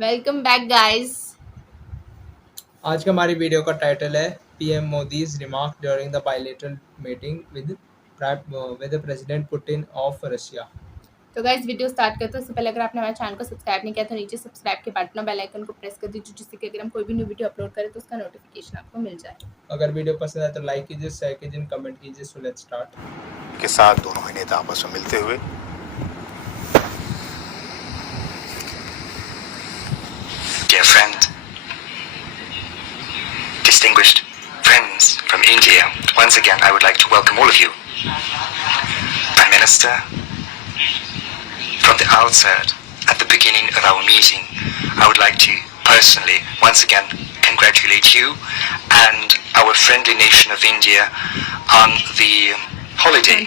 Welcome back guys. आज का हमारी वीडियो का टाइटल है PM Modi's remark during the bilateral meeting with president Putin of Russia. तो गाइस वीडियो स्टार्ट करते हैं उससे पहले अगर आपने हमारे चैनल को सब्सक्राइब नहीं किया तो नीचे सब्सक्राइब के बटन और बेल आइकन को प्रेस कर दीजिए जिससे कि अगर हम कोई भी न्यू वीडियो अपलोड करें तो उसका नोटिफिकेशन आपको मिल जाए। अगर वीडियो पसंद आए तो लाइक कीजिए, शेयर कीजिए, कमेंट कीजिए। So let's start. के साथ दोनों ही नेता आपस में मिलते हुए Dear friend, distinguished friends from India, once again I would like to welcome all of you. Prime Minister, from the outset, at the beginning of our meeting, I would like to personally once again congratulate you and our friendly nation of India on the holiday.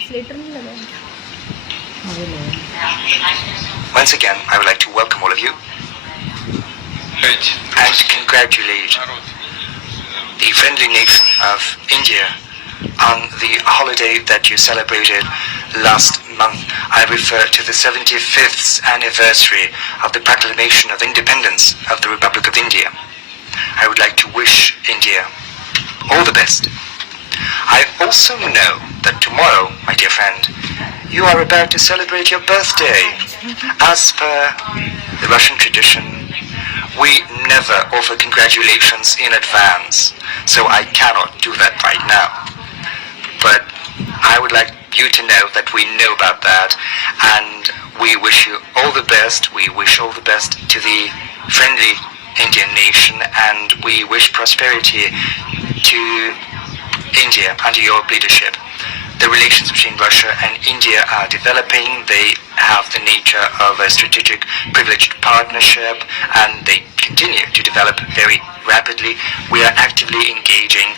Once again, I would like to welcome all of you and congratulate the friendly nation of India on the holiday that you celebrated last month. I refer to the 75th anniversary of the proclamation of independence of the Republic of India. I would like to wish India all the best. I also know that tomorrow, my dear friend, you are about to celebrate your birthday. As per the Russian tradition, we never offer congratulations in advance, so I cannot do that right now. But I would like you to know that we know about that, and we wish you all the best. We wish all the best to the friendly Indian nation, and we wish prosperity to India under your leadership. The relations between Russia and India are developing. They have the nature of a strategic privileged partnership, and they continue to develop very rapidly. We are actively engaging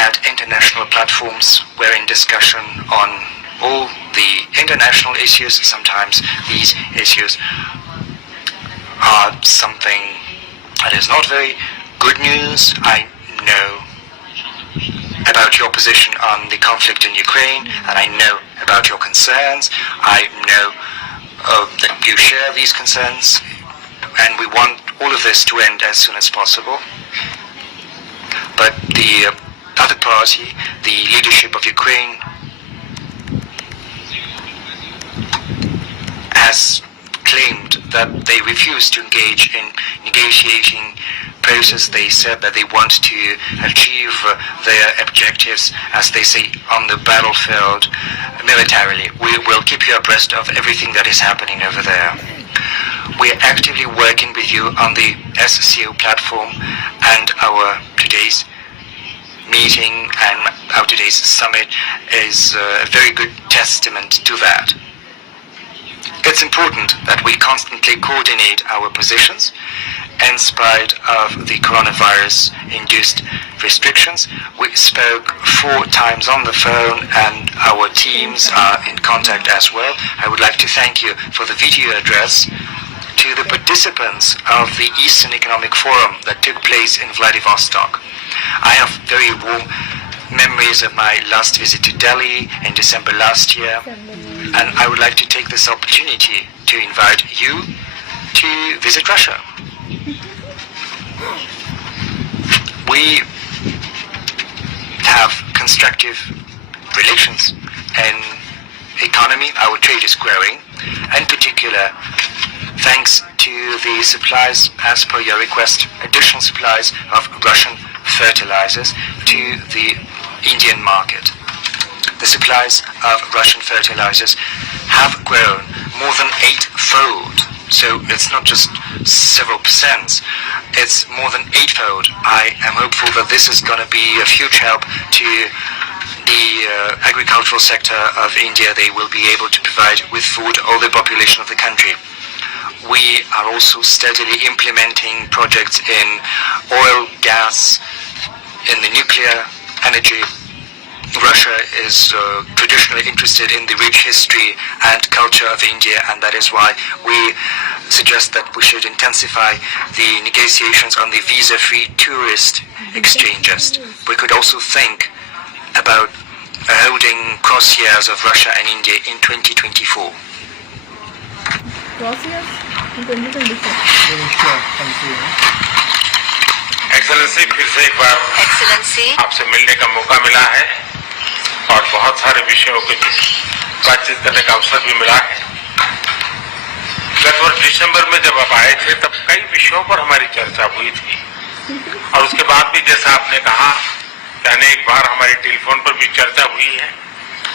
at international platforms. We're in discussion on all the international issues. Sometimes these issues are something that is not very good news. I know about your position on the conflict in Ukraine, and I know about your concerns. I know that you share these concerns, and we want all of this to end as soon as possible. But the other party, the leadership of Ukraine, has claimed that they refuse to engage in negotiating process. They said that they want to achieve their objectives, as they say, on the battlefield militarily. We will keep you abreast of everything that is happening over there. We are actively working with you on the SCO platform, and our today's meeting and our today's summit is a very good testament to that. It's important that we constantly coordinate our positions in spite of the coronavirus-induced restrictions. We spoke 4 times on the phone, and our teams are in contact as well. I would like to thank you for the video address to the participants of the Eastern Economic Forum that took place in Vladivostok. I have very warm memories of my last visit to Delhi in December last year, and I would like to take this opportunity to invite you to visit Russia. We have constructive relations in economy. Our trade is growing, in particular thanks to the supplies, as per your request, additional supplies of Russian fertilizers to the Indian market. The supplies of Russian fertilizers have grown more than 8-fold. So it's not just several percents, it's more than 8-fold. I am hopeful that this is going to be a huge help to the agricultural sector of India. They will be able to provide with food all the population of the country. We are also steadily implementing projects in oil, gas, in the nuclear energy. Russia is traditionally interested in the rich history and culture of India, and that is why we suggest that we should intensify the negotiations on the visa-free tourist exchanges. We could also think about holding cross years of Russia and India in 2024. Cross year 2024 country है। Excellency, फिर से एक बार excellency आपसे मिलने का मौका मिला है और बहुत सारे विषयों के बातचीत करने का अवसर भी मिला है। गत वर्ष दिसंबर में जब आप आए थे तब कई विषयों पर हमारी चर्चा हुई थी और उसके बाद भी जैसा आपने कहा कि अनेक बार हमारी टेलीफोन पर भी चर्चा हुई है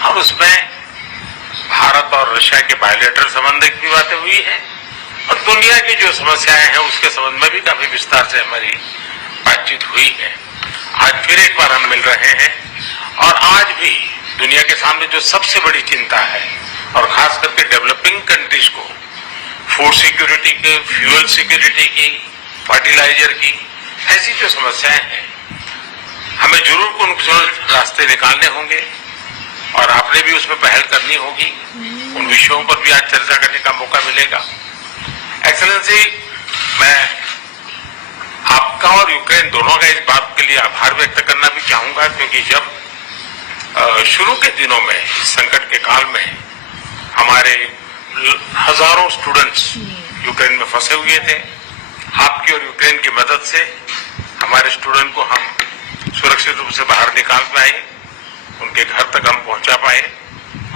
और उसमें भारत और रशिया के बायलैटरल संबंध की बातें हुई है और दुनिया की जो समस्याएं हैं उसके संबंध में भी काफी विस्तार से हमारी बातचीत हुई है। आज फिर एक बार हम मिल रहे हैं और आज भी दुनिया के सामने जो सबसे बड़ी चिंता है और खास करके डेवलपिंग कंट्रीज को फूड सिक्योरिटी के, फ्यूल सिक्योरिटी की, फर्टिलाइजर की, ऐसी जो समस्याएं हैं हमें जरूर उन रास्ते निकालने होंगे और आपने भी उसमें पहल करनी होगी। उन विषयों पर भी आज चर्चा करने का मौका मिलेगा। एक्सेलेंसी, मैं आपका और यूक्रेन दोनों का इस बात के लिए आभार व्यक्त करना भी चाहूंगा क्योंकि जब शुरू के दिनों में इस संकट के काल में हमारे हजारों स्टूडेंट्स यूक्रेन में फंसे हुए थे, आपकी और यूक्रेन की मदद से हमारे स्टूडेंट को हम सुरक्षित रूप से बाहर निकाल पाए, उनके घर तक हम पहुंचा पाए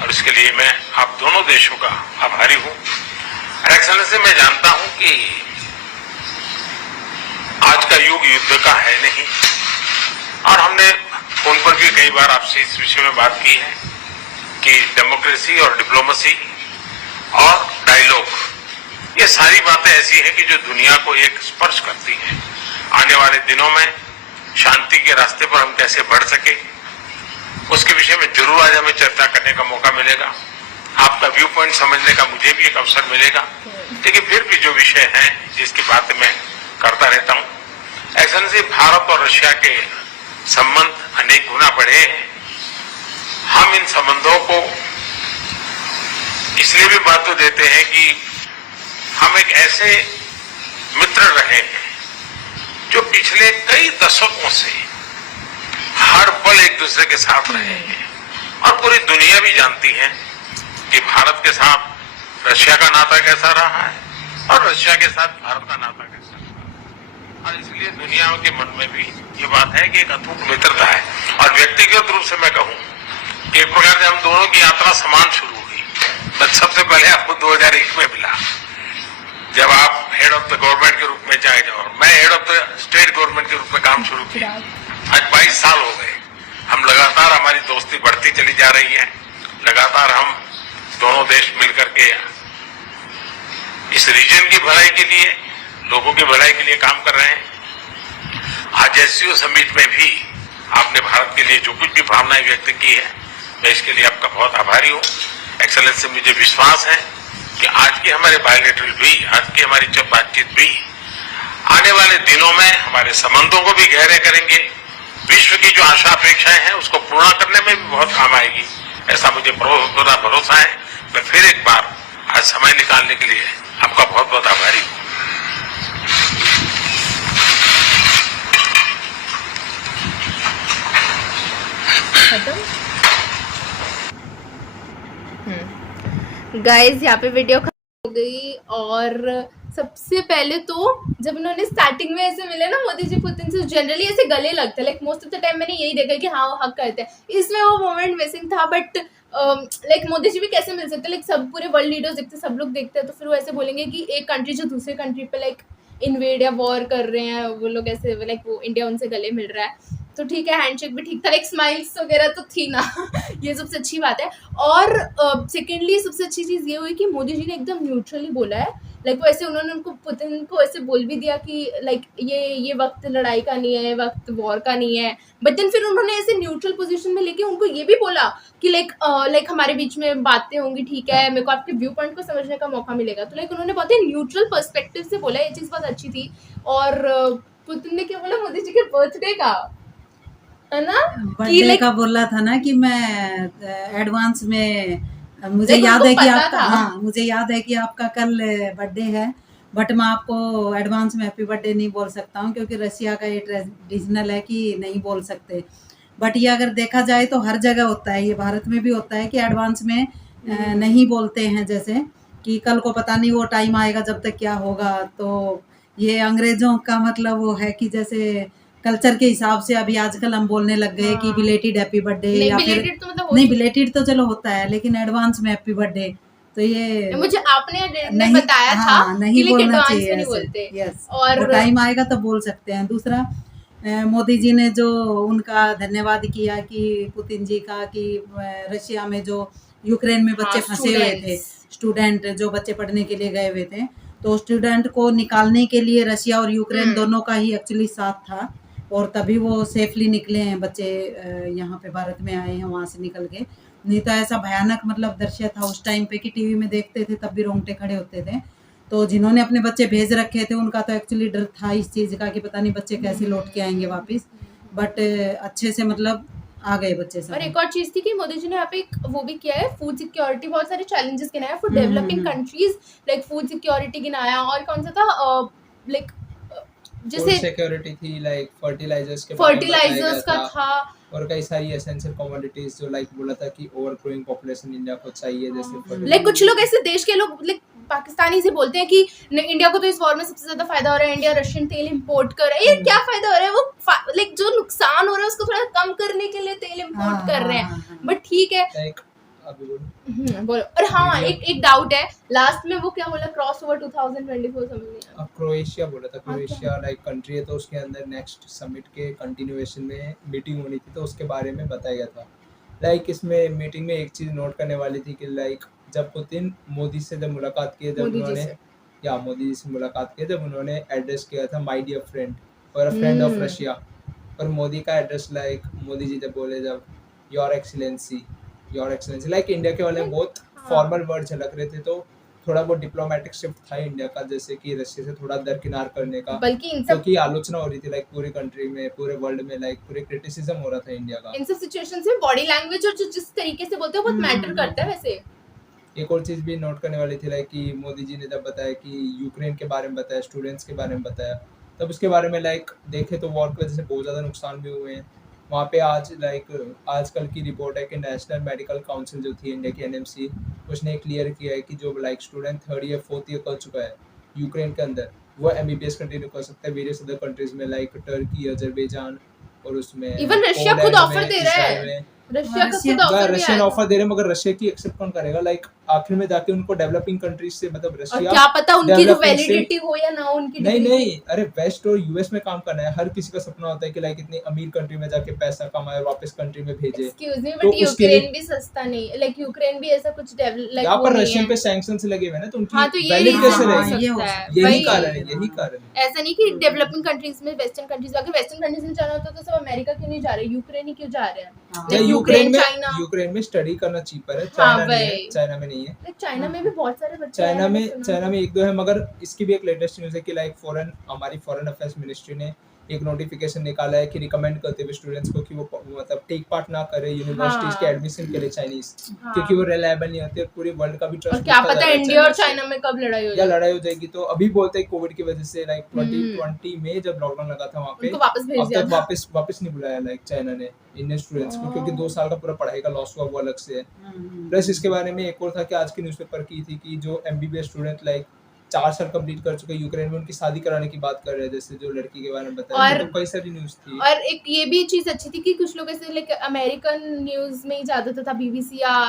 और इसके लिए मैं आप दोनों देशों का आभारी हूं। एक्सेलेंसी, मैं जानता हूं कि आज का युग युद्ध का है नहीं और हमने फोन पर भी कई बार आपसे इस विषय में बात की है कि डेमोक्रेसी और डिप्लोमेसी और डायलॉग, ये सारी बातें ऐसी हैं कि जो दुनिया को एक स्पर्श करती हैं। आने वाले दिनों में शांति के रास्ते पर हम कैसे बढ़ सके उसके विषय में जरूर आज हमें चर्चा करने का मौका मिलेगा। आपका व्यू पॉइंट समझने का मुझे भी एक अवसर मिलेगा। लेकिन फिर भी जो विषय है जिसकी बात मैं करता रहता हूं, एक्सेलेंसी, भारत और रशिया के संबंध अनेक गुना बढ़े हैं। हम इन संबंधों को इसलिए भी महत्व देते हैं कि हम एक ऐसे मित्र रहे हैं जो पिछले कई दशकों से हर पल एक दूसरे के साथ रहे हैं और पूरी दुनिया भी जानती है कि भारत के साथ रशिया का नाता कैसा रहा है और रशिया के साथ भारत का नाता कैसा रहा है। और इसलिए दुनिया के मन में भी ये बात है कि एक अटूट मित्रता है। और व्यक्तिगत रूप से मैं कहूं कि एक प्रकार से हम दोनों की यात्रा समान शुरू हुई। मैं सबसे पहले आपको 2001 में मिला जब आप हेड ऑफ द गवर्नमेंट के रूप में चाहे और मैं head of the state government के रूप में काम शुरू किया। आज 22 साल हो गए। हम लगातार, हमारी दोस्ती बढ़ती चली जा रही है। लगातार हम दोनों देश मिलकर के इस रीजन की भलाई के लिए, लोगों की भलाई के लिए काम कर रहे हैं। आज एससीओ समिट में भी आपने भारत के लिए जो कुछ भी भावनाएं व्यक्त की है, मैं इसके लिए आपका बहुत आभारी हूँ। एक्सेलेंसी, मुझे विश्वास है कि आज की हमारे बायलैटरल भी, आज की हमारी बातचीत भी आने वाले दिनों में हमारे संबंधों को भी गहरे करेंगे। विश्व की जो आशा अपेक्षाएं हैं उसको पूर्ण करने में भी बहुत काम आएगी, ऐसा मुझे पूरा भरोसा है। मैं फिर एक बार आज समय निकालने के लिए आपका बहुत बहुत आभारी हूँ। गाइस, यहाँ पे वीडियो खत्म हो गई। और सबसे पहले तो जब उन्होंने स्टार्टिंग में ऐसे मिले ना मोदी जी पुतिन से, जनरली ऐसे गले लगते, like most of the time मैंने यही देखा कि हाँ वो हक करते हैं। इसमें वो मोमेंट मिसिंग था। बट लाइक मोदी जी भी कैसे मिल सकते, लाइक सब पूरे वर्ल्ड लीडर्स देखते, सब लोग देखते हैं, तो फिर वो ऐसे बोलेंगे कि एक कंट्री जो दूसरे कंट्री पे लाइक इन्वेड या वॉर कर रहे हैं, वो लोग ऐसे लाइक वो इंडिया उनसे गले मिल रहा है, तो ठीक है। हैंडशेक भी ठीक था, लाइक स्माइल्स वगैरह तो थी ना ये सबसे अच्छी बात है। और सेकेंडली सबसे अच्छी चीज़ ये हुई कि मोदी जी ने एकदम न्यूट्रली बोला है। लाइक वो ऐसे उन्होंने उनको पुतिन को ऐसे बोल भी दिया कि लाइक ये वक्त लड़ाई का नहीं है, वक्त वॉर का नहीं है। बट देन फिर उन्होंने ऐसे न्यूट्रल पोजीशन में लेके उनको ये भी बोला कि लाइक हमारे बीच में बातें होंगी, ठीक है, मेरे को आपके व्यू पॉइंट को समझने का मौका मिलेगा। तो लाइक उन्होंने बहुत ही न्यूट्रल पर्सपेक्टिव से बोला, ये चीज़ बहुत अच्छी थी। और पुतिन ने क्या बोला मोदी जी के बर्थडे का, है ना, बर्थडे का बोला था ना कि मैं एडवांस में, मुझे याद है कि आपका, हाँ मुझे याद है कि आपका कल बर्थडे है, बट मैं आपको एडवांस में हैप्पी बर्थडे नहीं बोल सकता हूँ क्योंकि रशिया का ये ट्रेडिशनल है कि नहीं बोल सकते। बट ये अगर देखा जाए तो हर जगह होता है, ये भारत में भी होता है कि एडवांस में नहीं बोलते हैं जैसे। कि कल को पता नहीं वो टाइम आएगा जब तक क्या होगा। तो ये अंग्रेजों का मतलब वो है कि जैसे कल्चर के हिसाब से अभी आजकल हम बोलने लग गए कि हाँ। बिलेटेड हैप्पी बर्थडे, नहीं या फिर बिलेटेड तो मतलब हो नहीं ही- बिलेटेड तो चलो होता है, लेकिन एडवांस में हैप्पी बर्थडे तो ये मुझे आपने ने नहीं, बताया था हाँ, नहीं कि बोलना एडवांस चाहिए में नहीं ऐसे। बोलते। यस, और वो टाइम आएगा तब बोल सकते हैं। दूसरा मोदी जी ने जो उनका धन्यवाद किया कि पुतिन जी का कि रशिया में जो यूक्रेन में बच्चे हाँ, फंसे हुए थे, students। स्टूडेंट जो बच्चे पढ़ने के लिए गए हुए थे, तो स्टूडेंट को निकालने के लिए रशिया और यूक्रेन दोनों का ही एक्चुअली साथ था, और तभी वो सेफली निकले हैं बच्चे, यहाँ पे भारत में आए हैं वहाँ से निकल के। नहीं तो ऐसा भयानक मतलब दृश्य था उस टाइम पे कि टीवी में देखते थे तब भी रोंगटे खड़े होते थे। तो जिन्होंने अपने बच्चे भेज रखे थे उनका तो एक्चुअली डर था इस चीज़ का कि पता नहीं बच्चे कैसे लौट के आएंगे वापस, बट अच्छे से मतलब आ गए बच्चे सब। और एक और चीज थी कि मोदी जी ने यहाँ पे एक वो भी किया है, फूड सिक्योरिटी, बहुत सारे चैलेंजेस गिनाया for developing countries, like food security गिनाया, और कौन सा था लाइक फूड जैसे सिक्योरिटी थी, लाइक फर्टिलाइजर्स के बारे में बताया फर्टिलाइजर्स का गया था। और कई सारी एसेंशियल कमोडिटीज जो लाइक बोला था कि ओवर ग्रोइंग पॉपुलेशन इंडिया को चाहिए, जैसे fertilizer। लाइक कुछ लोग ऐसे देश के लोग लाइक पाकिस्तानी से बोलते हैं कि इंडिया को तो इस वॉर में सबसे ज्यादा फायदा हो रहा है, इंडिया रशियन तेल इंपोर्ट कर रहा है। ये क्या फायदा हो रहा है? वो लाइक जो नुकसान हो रहा है उसको थोड़ा कम करने के लिए तेल इंपोर्ट कर रहे हैं, बट ठीक है। लाइक अभी बोलो। बोलो। और हाँ, एक डाउट है, लास्ट में वो क्या बोला, क्रॉस ओवर 2024 समझ नहीं आया। क्रोएशिया बोला था। हाँ, क्रोएशिया लाइक कंट्री है, तो उसके अंदर नेक्स्ट समिट के कंटिन्यूएशन में मीटिंग होनी थी, तो उसके बारे में बताया गया था। लाइक इसमें मीटिंग में एक चीज़ नोट करने वाली थी कि लाइक जब पुतिन मोदी से जब मुलाकात की, जब मोदी जी उन्होंने से। या मोदी जी से मुलाकात की, जब उन्होंने एड्रेस किया था माय डियर फ्रेंड और अ फ्रेंड ऑफ रशिया, और मोदी का एड्रेस लाइक मोदी जी जब बोले जब योर एक्सीलेंसी लाइक इंडिया के वाले बहुत फॉर्मल वर्ड झलक रहे थे, तो थोड़ा बहुत डिप्लोमेटिक शिफ्ट था इंडिया का, जैसे कि रशिया से थोड़ा दरकिनार करने का, बल्कि इन सब क्योंकि आलोचना हो रही थी लाइक पूरी कंट्री में, पूरे वर्ल्ड में, लाइक पूरे क्रिटिसिज्म हो रहा था इंडिया का। सिचुएशंस में बॉडी लैंग्वेज और जिस तरीके से बोलते हैं बहुत मैटर करता है वैसे। एक और चीज़ भी नोट करने वाली थी लाइक कि मोदी जी ने जब बताया कि यूक्रेन के बारे में बताया, स्टूडेंट्स के बारे में बताया, तब उसके बारे में लाइक देखे तो वॉर की वजह से बहुत ज़्यादा नुकसान भी हुए हैं वहाँ पे। आज लाइक आजकल की रिपोर्ट है कि नेशनल मेडिकल काउंसिल जो थी इंडिया की NMC, उसने क्लियर किया है कि जो like student 3rd year 4th year कर चुका है यूक्रेन के अंदर, वो MBBS कंटिन्यू कर सकता है वेरियस अदर कंट्रीज में, लाइक टर्की, अजरबैजान, और उसमें इवन रशिया खुद ऑफर दे रहा है, रशिया का खुद ऑफर भी रशियन है। ऑफर दे रहे हैं, मगर रशिया की एक्सेप्ट कौन करेगा? लाइक आखिर में जाके उनको डेवलपिंग कंट्रीज से, मतलब और रशिया क्या पता उनकी जो developing से- वैलिडिटी हो या ना हो उनकी नहीं degree नहीं, अरे वेस्ट और यूएस में काम करना है, हर किसी का सपना होता है कि लाइक इतनी अमीर कंट्री में जाके पैसा कमाए और वापस कंट्री में भेजे। एक्सक्यूज मी, तो बट उसके लिए- यूक्रेन भी सस्ता नहीं, लाइक यूक्रेन भी ऐसा कुछ लाइक यहाँ वो पर नहीं रशियन है। पे सैंक्शंस लगे हुए हैं ना, तो उनकी हाँ, तो ये वैलिड रीजन कैसे हो रहेगी? ये हो सकता है, सकता यही वही। कारण है, यही कारण है। ऐसा नहीं कि डेवलपिंग कंट्रीज में, वेस्टर्न कंट्रीज, अगर वेस्टर्न कंट्रीज में जाना होता तो सब अमेरिका क्यों नहीं जा रहे, यूक्रेन ही क्यों जा रहे हैं? हाँ। या Like यूक्रेन चाइना, यूक्रेन में स्टडी करना चीपर है, हाँ, चाइना नहीं है, वही। चाइना में नहीं है। लाइक चाइना में भी बहुत सारे बच्चे हैं, चाइना मैंने में सुना। चाइना में एक दो है, मगर इसकी भी एक लेटेस्ट न्यूज़ है कि लाइक हमारी फॉरेन अफेयर्स मिनिस्ट्री ने एक नोटिफिकेशन निकाला है कि रिकमेंड करते हुए स्टूडेंट्स को कि वो मतलब टेक पार्ट ना करे यूनिवर्सिटीज के हाँ। एडमिशन के लिए चाइनीज, हाँ। क्योंकि वो रिलायबल नहीं होती और पूरी वर्ल्ड का भी और ट्रस्ट क्या पता इंडिया और चाइना में कब लड़ाई हो या जाए, लड़ाई हो जाएगी। तो अभी बोलते हैं कोविड की वजह से लाइक 2020 में जब लॉकडाउन लगा था वहाँ पे, उनको वापस भेज अब दिया तक था। वापस नहीं बुलाया लाइक चाइना ने इंडियन स्टूडेंट्स को, क्योंकि 2 साल का पूरा पढ़ाई का लॉस हुआ वो अलग से है। प्लस इसके बारे में एक और था कि आज की न्यूज़पेपर की थी कि जो MBBS स्टूडेंट लाइक 4 साल कंप्लीट कर चुके यूक्रेन में, उनकी शादी कराने की बात कर रहे हैं, जैसे जो लड़की के बारे में बताया, और- तो कई सारी न्यूज़ थी। और एक ये भी चीज अच्छी थी कि कुछ लोग ऐसे लाइक अमेरिकन न्यूज में ही ज्यादा था, BBC या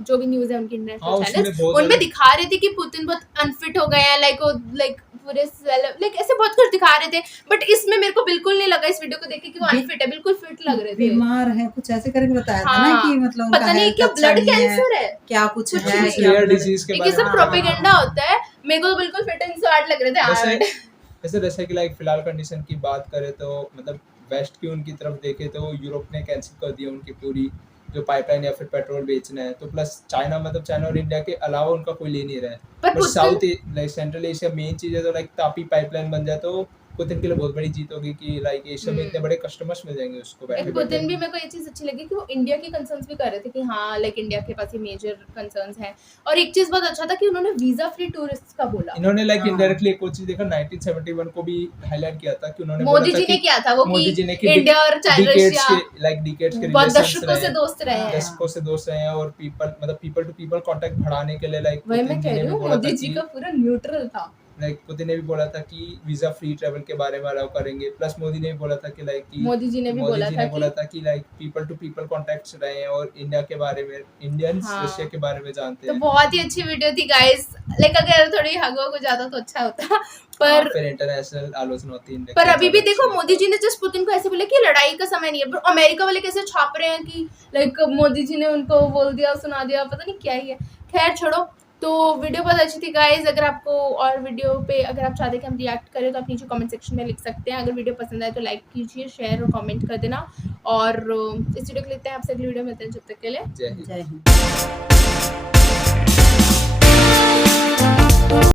जो भी न्यूज है उनकी हाँ, इंटरनेशनल उसमें चैनल्स, बहुत उनमें सारे- दिखा रहे थे कि पुतिन बहुत अनफिट हो गए हैं, लाइक पूरे लाइक ऐसे बहुत कुछ दिखा रहे थे, बट इसमें मेरे को बिल्कुल नहीं लगा इस वीडियो को देख के कि वो अनफिट है, बिल्कुल फिट लग रहे थे। बीमार है कुछ ऐसे करके बताया था ना हाँ, कि मतलब उनका पता नहीं हेल्थ क्या अच्छा ब्लड नहीं है, कैंसर है, क्या कुछ कुछ है, नहीं। क्या रेयर blood- डिजीज के ये बारे सब में प्रोपेगेंडा होता है, मेरे को तो बिल्कुल फिट एंड स्वाट लग रहे थे। वैसे जैसे कि लाइक फिलहाल कंडीशन की बात करें तो मतलब वेस्ट की उनकी तरफ देखे तो यूरोप ने कैंसिल कर दिया उनकी पूरी जो पाइपलाइन या फिर पेट्रोल बेचना है, तो प्लस चाइना मतलब चाइना और इंडिया के अलावा उनका कोई ले नहीं रहा है। पर but Putin- south like central Asia main चीज़ है, तो लाइक तापी पाइपलाइन बन जाए तो पुतिन के लिए बहुत बड़ी जीत होगी कि लाइक एशिया में इतने बड़े कस्टमर्स मिल जाएंगे उसको बैठे एक पुतिन भी मेरे को ये चीज अच्छी लगी कि वो इंडिया की कंसर्न्स भी कर रहे थे कि हाँ लाइक इंडिया के पास ये मेजर कंसर्न्स हैं। और एक चीज बहुत अच्छा था कि उन्होंने वीजा फ्री टूरिस्ट का बोला। इन्होंने लाइक हाँ। इनडायरेक्टली एक और चीज देखा 1971 को भी हाईलाइट किया था कि उन्होंने मोदी बोला जी था ने कि किया था वो मोदी जी ने कि इंडिया और चाइना डिकेड्स रशिया के लाइक डिकेड्स के बहुत रिलेशंस दशकों से दोस्त रहे हैं। दशकों से दोस्त रहे हैं और पीपल टू पीपल कांटेक्ट बढ़ाने के लिए लाइक वही मैं कह रही हूँ मोदी जी का पूरा न्यूट्रल था। लाइक पुतिन ने भी बोला था कि वीजा फ्री ट्रैवल के बारे में अलाउ करेंगे, प्लस मोदी ने भी बोला था कि लाइक कि मोदी जी ने भी बोला था कि like people to people contacts रहे हैं और इंडिया के बारे में इंडियंस हाँ। रशिया के बारे में जानते तो हैं। बहुत ही अच्छी वीडियो थी गाइस। लाइक अगर थोड़ी हग हो जाता तो अच्छा होता पर फिर इंटरनेशनल आलोचना होती है। पर अभी भी देखो मोदी जी ने जस्ट पुतिन को ऐसे बोला कि लड़ाई का समय नहीं है, पर अमेरिका वाले कैसे छाप रहे हैं कि लाइक मोदी जी ने उनको बोल दिया सुना दिया, पता नहीं क्या ही है। खैर छोड़ो। तो वीडियो बहुत अच्छी थी गाइज। अगर आपको और वीडियो पे अगर आप चाहते हैं कि हम रिएक्ट करें तो आप नीचे कमेंट सेक्शन में लिख सकते हैं। अगर वीडियो पसंद आए तो लाइक कीजिए, शेयर और कमेंट कर देना। और इस वीडियो को लेते हैं आपसे अगली वीडियो में मिलते हैं, जब तक के लिए जय हिंद। जय हिंद।